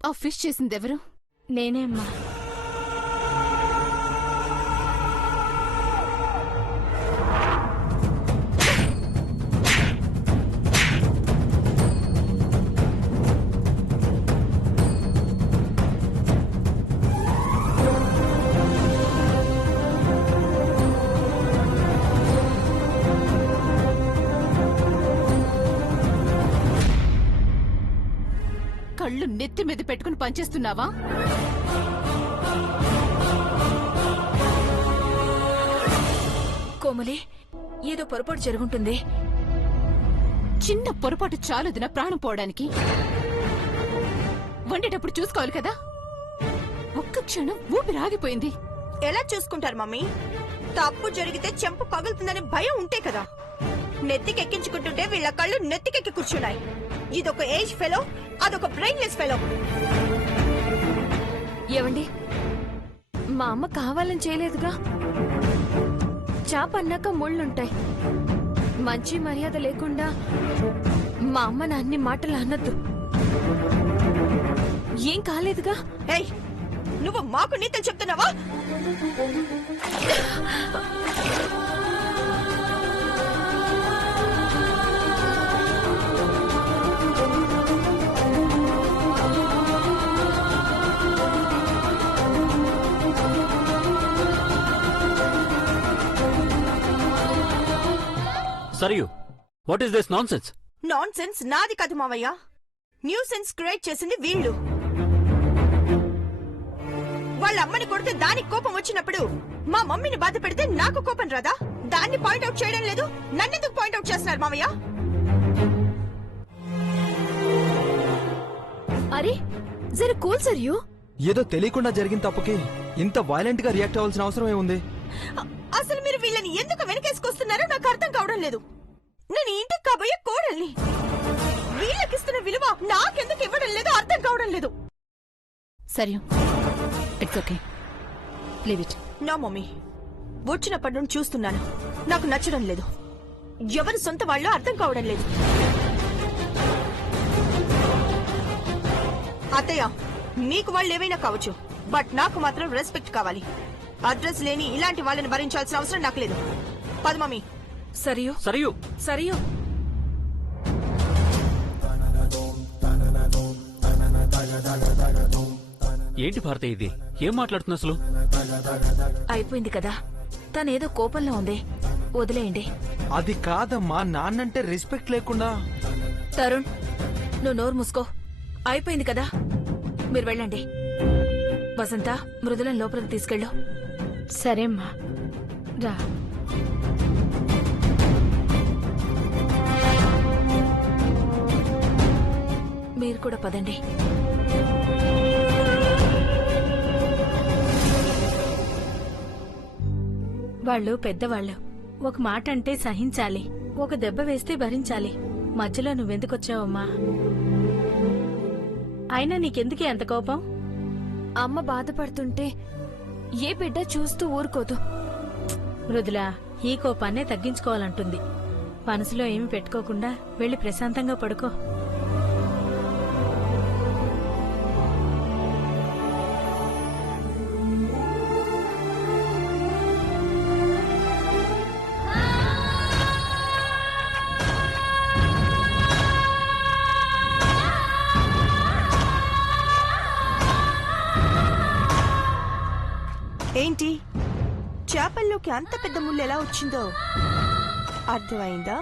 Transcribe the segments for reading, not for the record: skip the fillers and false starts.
ఆ ఫిష్ చేసిందెవరు? నేనే అమ్మా. కళ్ళు నెత్తి మీద పెట్టుకుని పనిచేస్తున్నావా? కోమలి, ఏదో పొరపాటు జరుగుంటుంది. చిన్న పొరపాటు చాలదునా ప్రాణం పోవడానికి? వండేటప్పుడు చూసుకోవాలి కదా. ఒక్క క్షణం ఊపిరాగిపోయింది. ఎలా చూసుకుంటారు మమ్మీ? తప్పు జరిగితే చెంప పగులుతుందని భయం ఉంటే కదా. నెత్తికెక్కించుకుంటుంటే వీళ్ళ కళ్ళు నెత్తికెక్కి కూర్చున్నాయి. ఇదొక ఏజ్ ఫెలో, అదొక బ్రెయిన్లెస్ ఫెలో. ఏవండి, మా అమ్మ కావాలని చేయలేదుగా. చాప అన్నాక ముళ్ళుంటాయి. మంచి మర్యాద లేకుండా మా అమ్మ నా అన్ని మాటలు అనొద్దు. ఏం కాలేదుగా. ఏయ్, నువ్వు మాకు నీతులు చెప్తున్నావా? Sarayu, what is this nonsense? Nonsense నాది కాదు మావయ్య. న్యూసెన్స్ క్రియేట్ చేసింది వీళ్ళు. వాళ్ళ అమ్మని కొడితే దానికి కోపం వచ్చినప్పుడు మా మమ్మీని బాధ పెడితే నాకు కోపం రాదా? దాన్ని పాయింట్అవుట్ చేయడం లేదు, నన్నెందుకు పాయింట్అవుట్ చేస్తున్నారు మావయ్య? అరే జర కూల్ సరియు. ఏదో తెలియకుండా జరిగిన తప్పుకి ఇంత వైలెంట్ గా రియాక్ట్ అవ్వాల్సిన అవసరం ఏముంది? అసలు మీరు వీళ్ళని ఎందుకు వెనకేసుకొస్తున్నారో నాకు అర్థం కావడం లేదు. నేను ఇంటికి కాబోయే కోడల్ని. వీళ్ళకిస్తున్న విలువ నాకెందుకు ఇవ్వడం లేదో అర్థం కావడం లేదు. సరే, ఇట్స్ ఓకే, లీవ్ ఇట్. నా మమ్మీ, వచ్చినప్పటి నుండి చూస్తున్నాను, నాకు నచ్చడం లేదు. ఎవరు సొంత వాళ్ళో అర్థం కావడం లేదు. అత్తయ్య, మీకు వాళ్ళు ఏవైనా కావచ్చు, బట్ నాకు మాత్రం రెస్పెక్ట్ కావాలి. అడ్రస్ లేని ఇలాంటి వాళ్ళని భరించాల్సిన అవసరం నాకు లేదు. పద మమ్మీ. సరియు సరియు సరియు. ఏంటి భారతి ఇది? ఏం మాట్లాడుతున్నా అసలు? అయిపోయింది కదా, తనేదో కోపంలో ఉంది, వదిలేయండి. అది కాదమ్మా, నాన్నంటే రెస్పెక్ట్ లేకుండా. తరుణ్, నువ్వు నోరు మూసుకో. అయిపోయింది కదా, మీరు వెళ్ళండి. వసంత, మృదులను లోపలికి తీసుకెళ్ళు. సరేమ్మా, రా. మీరు కూడా పదండి. వాళ్ళు పెద్దవాళ్ళు. ఒక మాట అంటే సహించాలి, ఒక దెబ్బ వేస్తే భరించాలి. మధ్యలో నువ్వెందుకొచ్చావమ్మా? అయినా నీకెందుకే అంత కోపం? అమ్మ బాధపడుతుంటే ఏ బిడ్డ చూస్తూ ఊరుకోదు. మృదులా, ఈ కోపాన్నే తగ్గించుకోవాలంటుంది. మనసులో ఏమి పెట్టుకోకుండా వెళ్ళి ప్రశాంతంగా పడుకో. ఏంటి, చేపల్లోకి అంత పెద్ద ముళ్ళు ఎలా వచ్చిందో అర్థమైందా?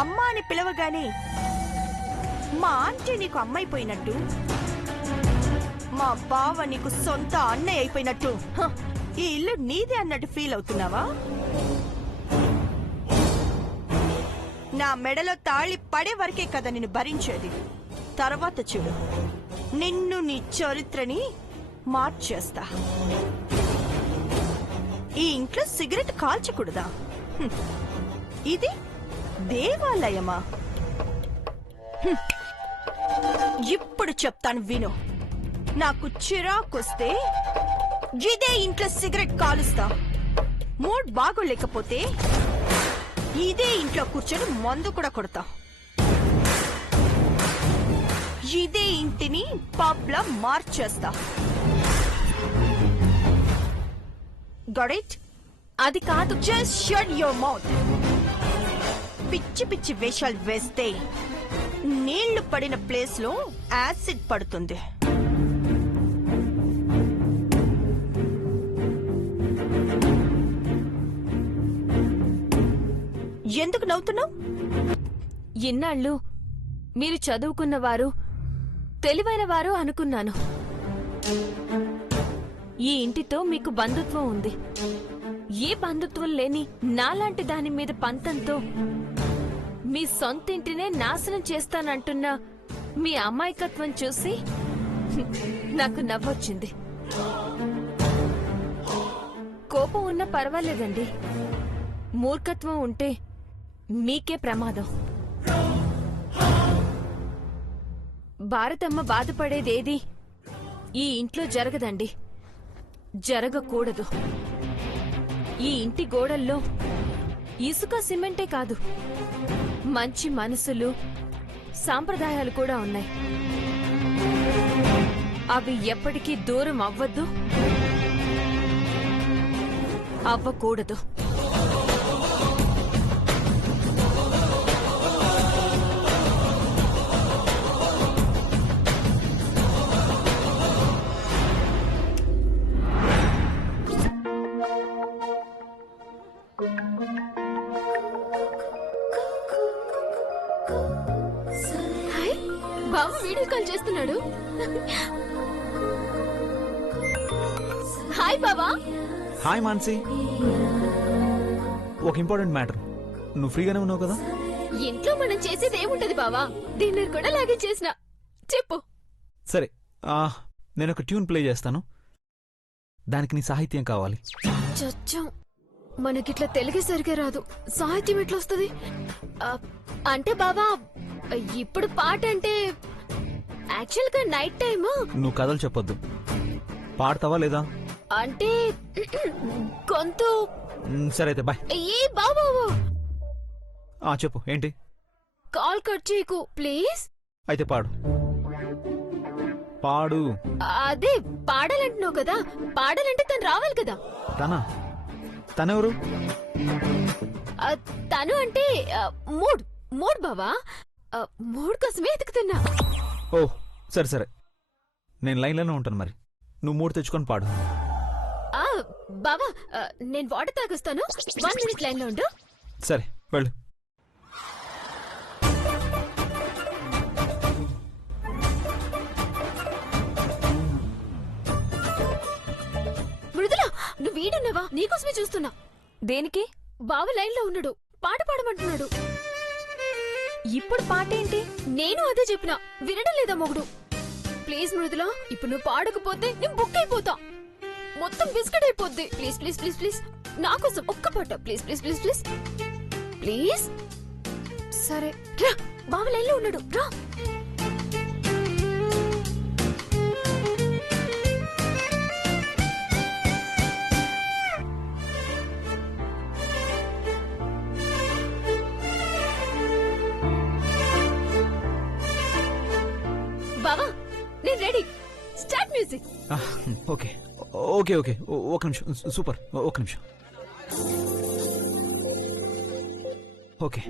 అమ్మ అని పిలవగానే మా ఆంటీ నీకు అమ్మైపోయినట్టు, మా బావ నీకు సొంత అన్నయ్య అయిపోయినట్టు, ఈ ఇల్లు నీదే అన్నట్టు ఫీల్ అవుతున్నావా? నా మెడలో తాళి పడే వరకే కదా నిన్ను భరించేది. తర్వాత చూడు, నిన్ను నీ చరిత్రని మార్చేస్తా. ఈ ఇంట్లో సిగరెట్ కాల్చకూడదా? ఇది దేవాలయమా? ఇప్పుడు చెప్తాను విను. నాకు చిరాకొస్తే ఇదే ఇంట్లో సిగరెట్ కాలుస్తా. మూడ్ బాగోలేకపోతే ఇదే ఇంట్లో కూర్చొని మందు కూడా కొడతా. ఇదే ఇంటిని పబ్లా మార్చేస్తా. Got it? అది కాదు. Just shut your mouth. పిచ్చి పిచ్చి వేషాలు వేస్తే నీళ్లు పడిన ప్లేస్ లో యాసిడ్ పడుతుంది. ఎందుకు నవ్వుతున్నావు? ఇన్నాళ్ళు మీరు చదువుకున్నవారు, తెలివైనవారు అనుకున్నాను. ఈ ఇంటితో మీకు బంధుత్వం ఉంది. ఏ బంధుత్వం లేని నాలాంటి దాని మీద పంతంతో మీ సొంతింటినే నాశనం చేస్తానంటున్న మీ అమాయకత్వం చూసి నాకు నవ్వొచ్చింది. కోపం ఉన్నా పర్వాలేదండి. మూర్ఖత్వం ఉంటే మీకే ప్రమాదం. భారతమ్మ బాధపడేదేది ఈ ఇంట్లో జరగదండి, జరగకూడదు. ఈ ఇంటి గోడల్లో ఇసుక సిమెంటే కాదు, మంచి మనసులు, సాంప్రదాయాలు కూడా ఉన్నాయి. అవి ఎప్పటికీ దూరం అవ్వద్దు, అవ్వకూడదు. హాయ్, బావ వీడియో కాల్ చేస్తున్నాడు. హాయ్ బావా. హాయ్ మాన్సి. ఒక ఇంపార్టెంట్ మ్యాటర్. నువ్వు ఫ్రీగానే ఉన్నావు కదా? ఇంట్లో మనం చేసేది ఏముంటది బావా, డిన్నర్ కూడా లాగే చేసిన. చెప్పు. సరే, నేను ఒక ట్యూన్ ప్లే చేస్తాను. దానికి నీ సాహిత్యం కావాలి. చచ్చం, మనకిట్లా తెలుగే సరిగా రాదు, సాహిత్యం ఎట్లొస్తుంది? అంటే బావా, ఇప్పుడు పాట అంటే యాక్చువల్ గా నైట్ టైమ్. నువ్వు కథలు చెప్పొద్దు. పాడతావా లేదా? అంటే గొంతు. సరే అయితే బాయ్. ఏ బావా, చెప్పు ఏంటి? కాల్ కట్ చేయకు ప్లీజ్. అయితే పాడు. పాడు. అదే పాడాలంటున్నావు కదా, పాడాలంటే తను రావాలి కదా. తనెవరు? తను అంటే మూడ్ మూడ్ బావా, మూడ్ కోసమే ఎతుకుతున్నా. ఓ సరే సరే, నేను లైన్లోనే ఉంటాను. మరి నువ్వు మూడు తెచ్చుకొని పాడు. బావా, నేను వాటర్ తాగొస్తాను. 1 minute లైన్ లో ఉండు. సరే వెళ్ళు. మృదుల, నువ్వు వీడున్నావా? నీకోసమే చూస్తున్నా. దేనికి? బావ లైన్ లో ఉన్నాడు, పాట పాడమంటున్నాడు. ఇప్పుడు పాటేంటి? నేను అదే చెప్పినా, వినడం లేదా మొగుడు? ప్లీజ్ మృదుల, ఇప్పుడు నువ్వు పాడకపోతే నేను బుక్ అయిపోతా, మొత్తం బిస్కెట్ అయిపోద్ది. ప్లీజ్ ప్లీజ్ ప్లీజ్ ప్లీజ్, నా కోసం ఒక్క పాట please please please please please. సరే రా, బావ లైన్ లో ఉన్నాడు, రా. బావా, నేను ready. Start music. Okay okay okay, ఒక నిమిషం. సూపర్, ఒక నిమిషం. ఓకే.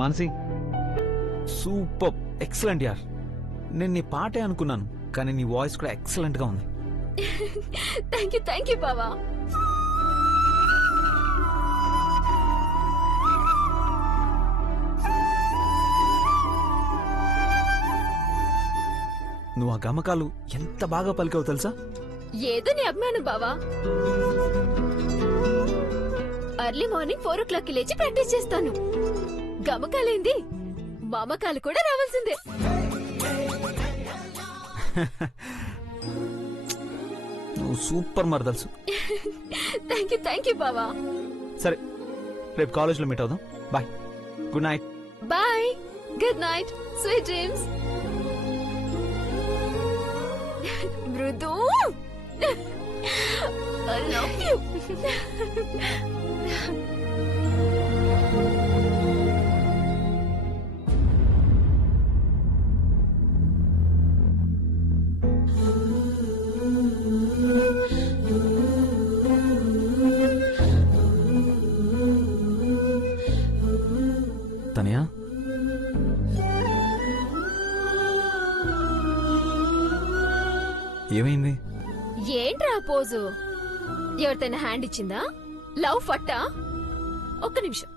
మానసి సూపర్ ఎక్సలెంట్ యార్. నేను నీ పాటే అనుకున్నాను, కానీ నీ వాయిస్ కూడా ఎక్సలెంట్ గా ఉంది. థ్యాంక్ యూ బావా. నువ్వు ఆ గమకాలు ఎంత బాగా పలికావు తెలుసా? ఏదో నీ అభిమానం బావా. ఎర్లీ మార్నింగ్ 4 o'clock కి లేచి ప్రాక్టీస్ చేస్తాను. గమకాలేంది మమకాలు కూడా రావాల్సిందే. నువ్వు సూపర్ మరి తెలుసు. థ్యాంక్ యూ బావా. సరే, రేపు కాలేజ్లో మీట్ అవుదాం. Bye, good night. Bye, good night, sweet dreams. Mridu, I love you. Tanaya, ఏమైంది? ఏంట్రా పోజు? ఎవరితైనా హ్యాండ్ ఇచ్చిందా? లవ్ ఫట్టా? ఒక్క నిమిషం.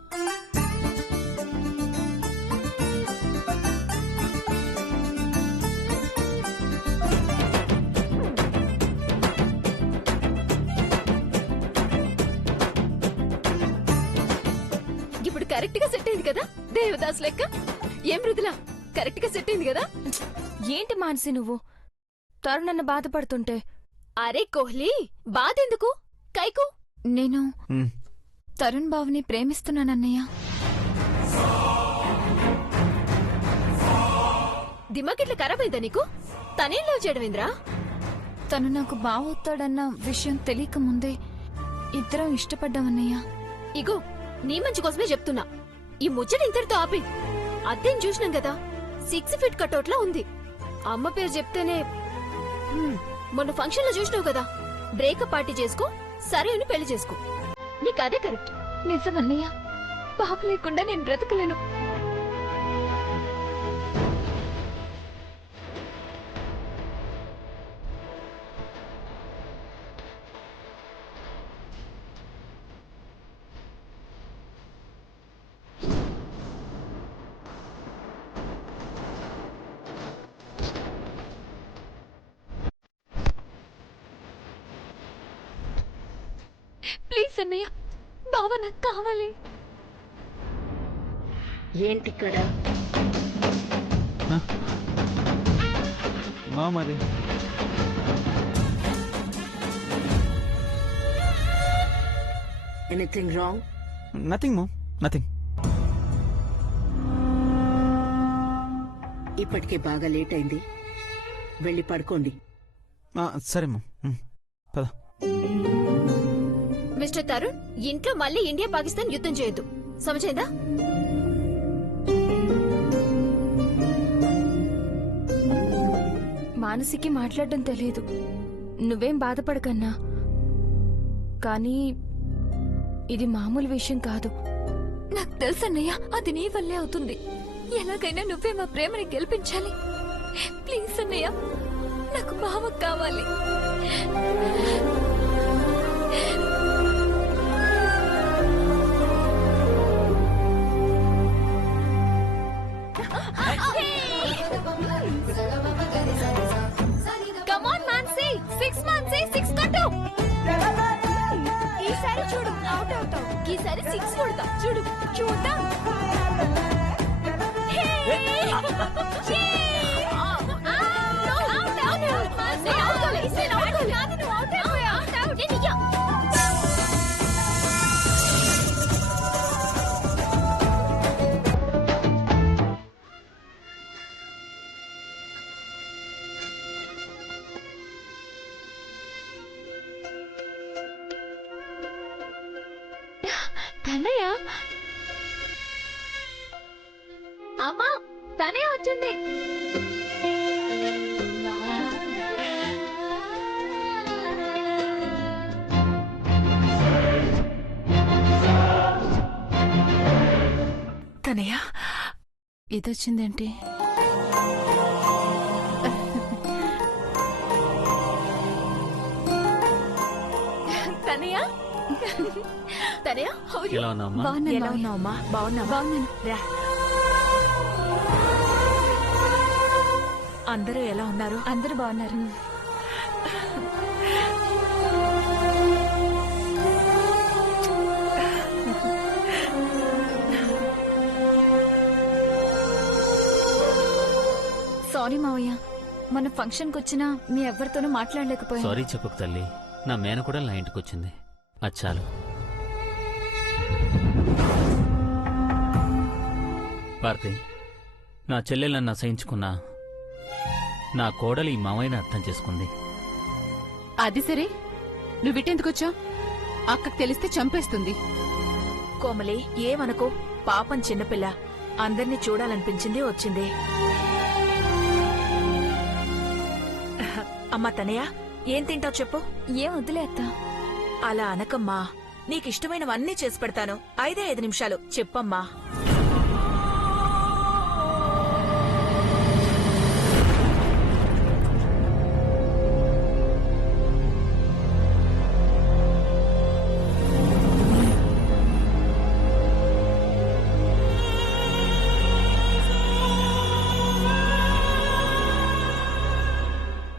ఇప్పుడు కరెక్ట్ గా సెట్ అయింది కదా దేవదాస్ లెక్క. ఏం మృదులా, కరెక్ట్ గా సెట్ అయింది కదా? ఏంటి మానసి నువ్వు తరుణ్ బాధపడుతుంటే? అరే కోహ్లీ, బాధెందుకు? కైకు నేను ఉమ్, తరుణ్ బాబుని ప్రేమిస్తున్నానన్నయ్య. దిమాగిట్ల ఖరాబ్ అయిందా నీకు? తనేం లవ్ చేయడమేంద్రా? తను నాకు బావవుతాడన్న విషయం తెలియక ముందే ఇద్దరం ఇష్టపడ్డామన్నయ్య. ఇగో నీ మంచి కోసమే చెప్తున్నా, ఈ ముచ్చట ఇంతటితో ఆపి. అద్దెం చూసినాం కదా, 6 feet కటౌట్లా ఉంది. అమ్మ పేరు చెప్తేనే మొన్న ఫంక్షన్ లో చూసినావు కదా. బ్రేకప్ పార్టీ చేసుకో, సరే అని పెళ్లి చేసుకో. నీకు అదే కరెక్ట్. నిజమన్నయ్య, బాబు లేకుండా నేను బ్రతకలేను. ప్లీజ్ అన్నయ్య, బావ నాకు కావాలి. ఏంటిక్కడ? మరి ఎనీథింగ్ రాంగ్? నథింగ్ మో, నథింగ్. ఇప్పటికే బాగా లేట్ అయింది, వెళ్ళి పడుకోండి. సరే మో, పద. మిస్టర్ తరుణ్, ఇంట్లో మళ్ళీ ఇండియా పాకిస్తాన్ యుద్ధం చేయొద్దు, సమజైందా? మానసికి మాట్లాడడం తెలియదు. నువ్వేం బాధపడకన్నా, కానీ ఇది మామూలు విషయం కాదు. నాకు తెలుసన్నయ్య, అది నీ వల్లే అవుతుంది. ఎలాగైనా నువ్వే మా ప్రేమని గెలిపించాలి. ప్లీజ్ అన్నయ్య, నాకు బావ కావాలి. Come on, Mansi! 6 Mansi, 6 కట్టు. ఈసారి చూడు, అవుట్ అవుతావు. ఈసారి 6 కొడతా, చూడు. చూద్దాం. తనయ్య అమ్మా తనే వచ్చింది. తనయ్య ఇదొచ్చిందేంటి? తనయ్య తనయ్య how are you? ఎలా ఉన్నావమ్మా? బాగున్నాను ఎలా మావయ్య. ఉన్నావమ్మా? బాగున్నావా? బాగున్నాను. రా. అందరూ ఎలా ఉన్నారు? అందరూ బాగున్నారు. సారీ మావయ్య, మన ఫంక్షన్కి వచ్చినా మీ ఎవరితోనూ మాట్లాడలేకపోయాను. సారీ చెప్పకు తల్లి. నా మేన కూడా నా ఇంటికి వచ్చింది. అది చాలు. భారతి, నా చెల్లెలు నన్ను అసహించుకున్నా నా కోడలు ఈ మావయ్యని అర్థం చేసుకుంది. అది సరే, నువ్విటెందుకొచ్చావు? అక్కకు తెలిస్తే చంపేస్తుంది. కోమలి ఏమనుకో, పాపం చిన్నపిల్ల, అందర్నీ చూడాలనిపించింది వచ్చింది. అమ్మా తనయ్య, ఏం తింటావు చెప్పు? ఏం వద్దులే అత్త. అలా అనకమ్మా, నీకిష్టమైనవన్నీ చేసి పెడతాను. 5 నిమిషాలు చెప్పమ్మా.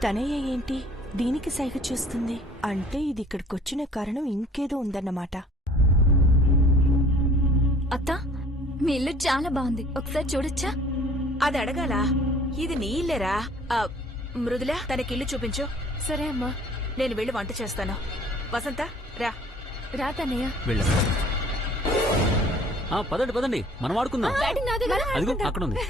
తనయ్య ఏంటి దీనికి సైగ చేస్తుంది? అంటే ఇది ఇక్కడికొచ్చిన కారణం ఇంకేదో ఉందన్నమాట. అత్త, మీ ఇల్లు చాలా బాగుంది, ఒకసారి చూడొచ్చా? అది అడగాల, ఇది నీ ఇల్లేరా? మృదుల, తనకిల్లు చూపించు. సరే అమ్మా. నేను వెళ్ళి వంట చేస్తాను. వసంత రా. రా తనయ్య. వెళ్ళమ్మా. పదండి పదండి, మనం ఆడుకుందాం. డాడీ నా దగ్గర అదిగో అక్కడ ఉంది.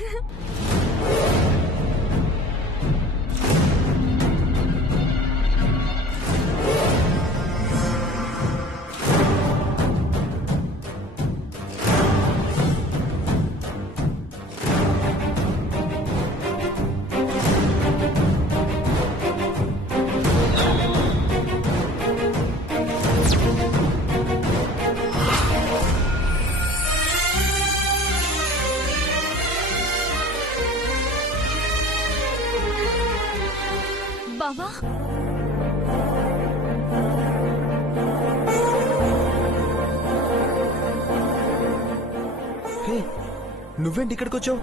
బావా, నువ్వేంటి ఇక్కడికి వచ్చావు?